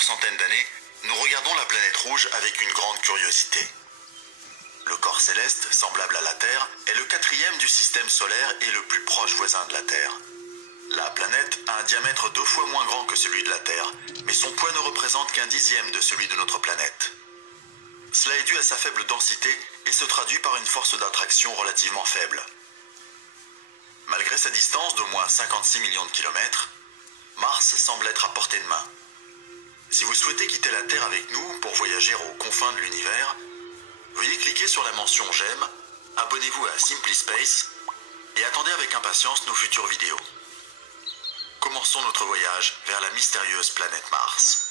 plusieurs centaines d'années, nous regardons la planète rouge avec une grande curiosité. Le corps céleste, semblable à la Terre, est le quatrième du système solaire et le plus proche voisin de la Terre. La planète a un diamètre 2 fois moins grand que celui de la Terre, mais son poids ne représente qu'un dixième de celui de notre planète. Cela est dû à sa faible densité et se traduit par une force d'attraction relativement faible. Malgré sa distance d'au moins 56 millions de kilomètres, Mars semble être à portée de main. Si vous souhaitez quitter la Terre avec nous pour voyager aux confins de l'univers, veuillez cliquer sur la mention j'aime, abonnez-vous à Simply Space et attendez avec impatience nos futures vidéos. Commençons notre voyage vers la mystérieuse planète Mars.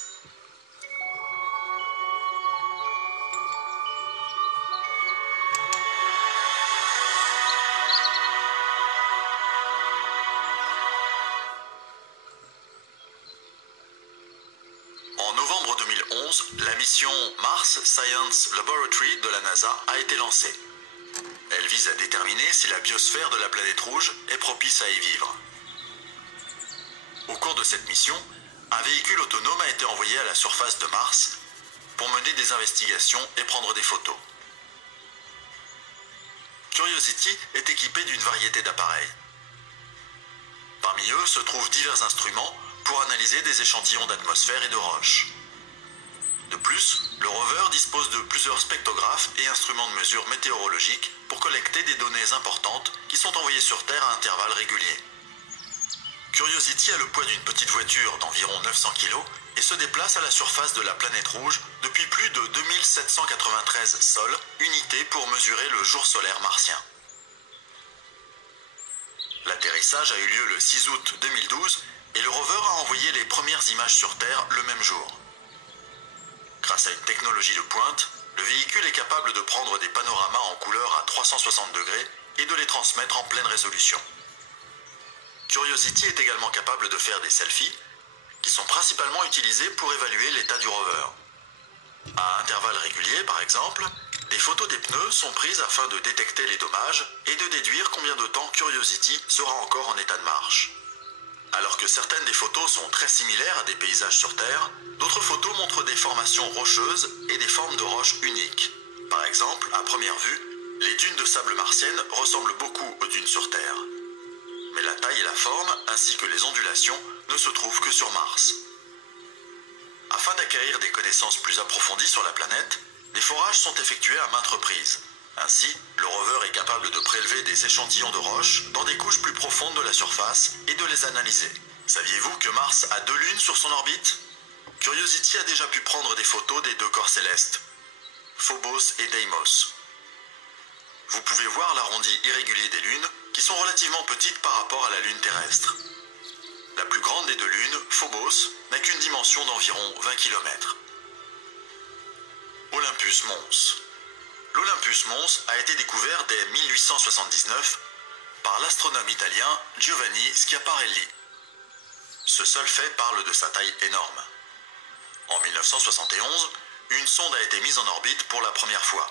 En novembre 2011, la mission Mars Science Laboratory de la NASA a été lancée. Elle vise à déterminer si la biosphère de la planète rouge est propice à y vivre. Au cours de cette mission, un véhicule autonome a été envoyé à la surface de Mars pour mener des investigations et prendre des photos. Curiosity est équipé d'une variété d'appareils. Parmi eux se trouvent divers instruments pour analyser des échantillons d'atmosphère et de roches. De plus, le rover dispose de plusieurs spectrographes et instruments de mesure météorologiques pour collecter des données importantes qui sont envoyées sur Terre à intervalles réguliers. Curiosity a le poids d'une petite voiture d'environ 900 kg et se déplace à la surface de la planète rouge depuis plus de 2793 sols, unités pour mesurer le jour solaire martien. L'atterrissage a eu lieu le 6 août 2012 et le rover a envoyé les premières images sur Terre le même jour. Grâce à une technologie de pointe, le véhicule est capable de prendre des panoramas en couleur à 360 degrés et de les transmettre en pleine résolution. Curiosity est également capable de faire des selfies, qui sont principalement utilisés pour évaluer l'état du rover. À intervalles réguliers, par exemple, des photos des pneus sont prises afin de détecter les dommages et de déduire combien de temps Curiosity sera encore en état de marche. Alors que certaines des photos sont très similaires à des paysages sur Terre, d'autres photos montrent des formations rocheuses et des formes de roches uniques. Par exemple, à première vue, les dunes de sable martiennes ressemblent beaucoup aux dunes sur Terre. Mais la taille et la forme, ainsi que les ondulations, ne se trouvent que sur Mars. Afin d'acquérir des connaissances plus approfondies sur la planète, des forages sont effectués à maintes reprises. Ainsi, le rover est capable de prélever des échantillons de roches dans des couches plus profondes de la surface et de les analyser. Saviez-vous que Mars a 2 lunes sur son orbite? Curiosity a déjà pu prendre des photos des 2 corps célestes, Phobos et Deimos. Vous pouvez voir l'arrondi irrégulier des lunes, qui sont relativement petites par rapport à la Lune terrestre. La plus grande des 2 lunes, Phobos, n'a qu'une dimension d'environ 20 km. Olympus Mons. L'Olympus Mons a été découvert dès 1879 par l'astronome italien Giovanni Schiaparelli. Ce seul fait parle de sa taille énorme. En 1971, une sonde a été mise en orbite pour la première fois.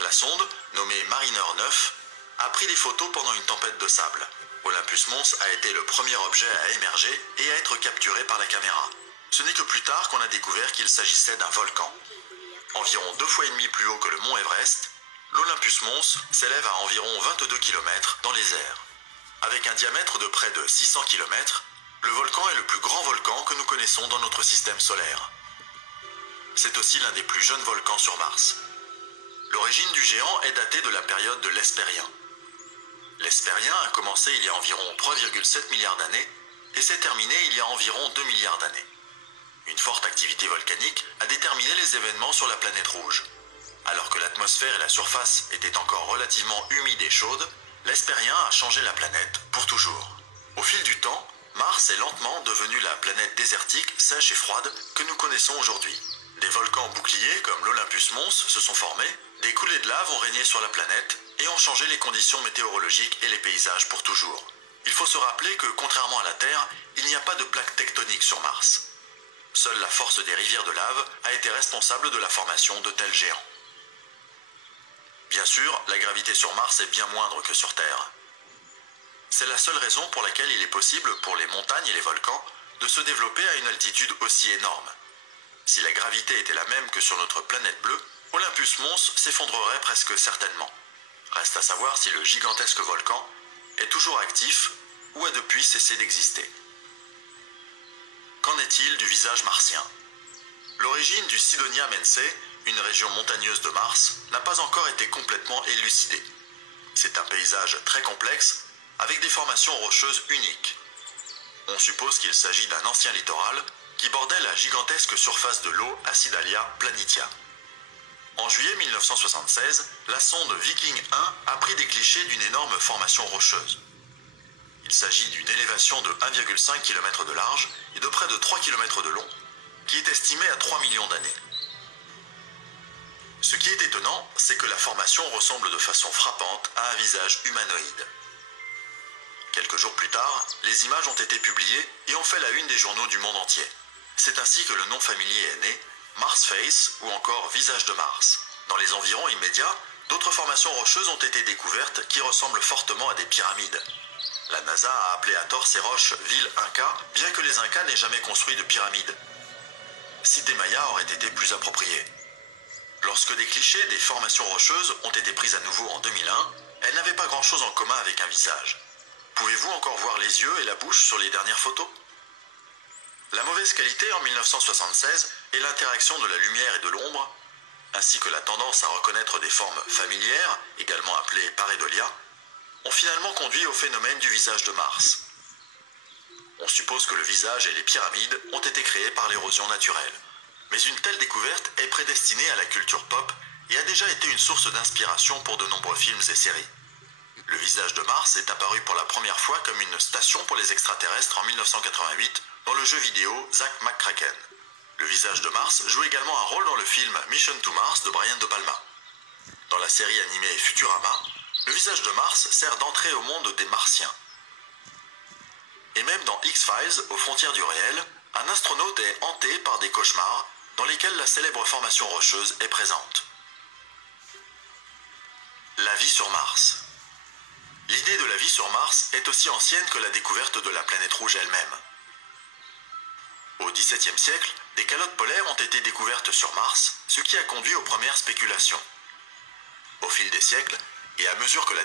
La sonde, nommée Mariner 9, a pris des photos pendant une tempête de sable. Olympus Mons a été le premier objet à émerger et à être capturé par la caméra. Ce n'est que plus tard qu'on a découvert qu'il s'agissait d'un volcan. Environ 2 fois et demi plus haut que le mont Everest, l'Olympus Mons s'élève à environ 22 km dans les airs. Avec un diamètre de près de 600 km, le volcan est le plus grand volcan que nous connaissons dans notre système solaire. C'est aussi l'un des plus jeunes volcans sur Mars. L'origine du géant est datée de la période de l'Hespérien. L'Hespérien a commencé il y a environ 3,7 milliards d'années et s'est terminé il y a environ 2 milliards d'années. Une forte activité volcanique a déterminé les événements sur la planète rouge. Alors que l'atmosphère et la surface étaient encore relativement humides et chaudes, l'Hespérien a changé la planète pour toujours. Au fil du temps, Mars est lentement devenue la planète désertique, sèche et froide que nous connaissons aujourd'hui. Des volcans boucliers comme l'Olympus Mons se sont formés, des coulées de lave ont régné sur la planète et ont changé les conditions météorologiques et les paysages pour toujours. Il faut se rappeler que, contrairement à la Terre, il n'y a pas de plaque tectonique sur Mars. Seule la force des rivières de lave a été responsable de la formation de tels géants. Bien sûr, la gravité sur Mars est bien moindre que sur Terre. C'est la seule raison pour laquelle il est possible pour les montagnes et les volcans de se développer à une altitude aussi énorme. Si la gravité était la même que sur notre planète bleue, Olympus Mons s'effondrerait presque certainement. Reste à savoir si le gigantesque volcan est toujours actif ou a depuis cessé d'exister. Qu'en est-il du visage martien? L'origine du Cydonia mensae, une région montagneuse de Mars, n'a pas encore été complètement élucidée. C'est un paysage très complexe, avec des formations rocheuses uniques. On suppose qu'il s'agit d'un ancien littoral qui bordait la gigantesque surface de l'eau Acidalia planitia. En juillet 1976, la sonde Viking 1 a pris des clichés d'une énorme formation rocheuse. Il s'agit d'une élévation de 1,5 km de large et de près de 3 km de long, qui est estimée à 3 millions d'années. Ce qui est étonnant, c'est que la formation ressemble de façon frappante à un visage humanoïde. Quelques jours plus tard, les images ont été publiées et ont fait la une des journaux du monde entier. C'est ainsi que le nom familier est né, Mars Face ou encore Visage de Mars. Dans les environs immédiats, d'autres formations rocheuses ont été découvertes qui ressemblent fortement à des pyramides. La NASA a appelé à tort ces roches ville Inca, bien que les Incas n'aient jamais construit de pyramide. Cité Maya aurait été plus approprié. Lorsque des clichés des formations rocheuses ont été prises à nouveau en 2001, elles n'avaient pas grand-chose en commun avec un visage. Pouvez-vous encore voir les yeux et la bouche sur les dernières photos? La mauvaise qualité en 1976 et l'interaction de la lumière et de l'ombre, ainsi que la tendance à reconnaître des formes familières, également appelées pareidolia, ont finalement conduit au phénomène du visage de Mars. On suppose que le visage et les pyramides ont été créés par l'érosion naturelle. Mais une telle découverte est prédestinée à la culture pop et a déjà été une source d'inspiration pour de nombreux films et séries. Le visage de Mars est apparu pour la première fois comme une station pour les extraterrestres en 1988 dans le jeu vidéo Zack McCracken. Le visage de Mars joue également un rôle dans le film Mission to Mars de Brian De Palma. Dans la série animée Futurama, le visage de Mars sert d'entrée au monde des Martiens. Et même dans X-Files, aux frontières du réel, un astronaute est hanté par des cauchemars dans lesquels la célèbre formation rocheuse est présente. La vie sur Mars. L'idée de la vie sur Mars est aussi ancienne que la découverte de la planète rouge elle-même. Au XVIIe siècle, des calottes polaires ont été découvertes sur Mars, ce qui a conduit aux premières spéculations. Au fil des siècles, et à mesure que la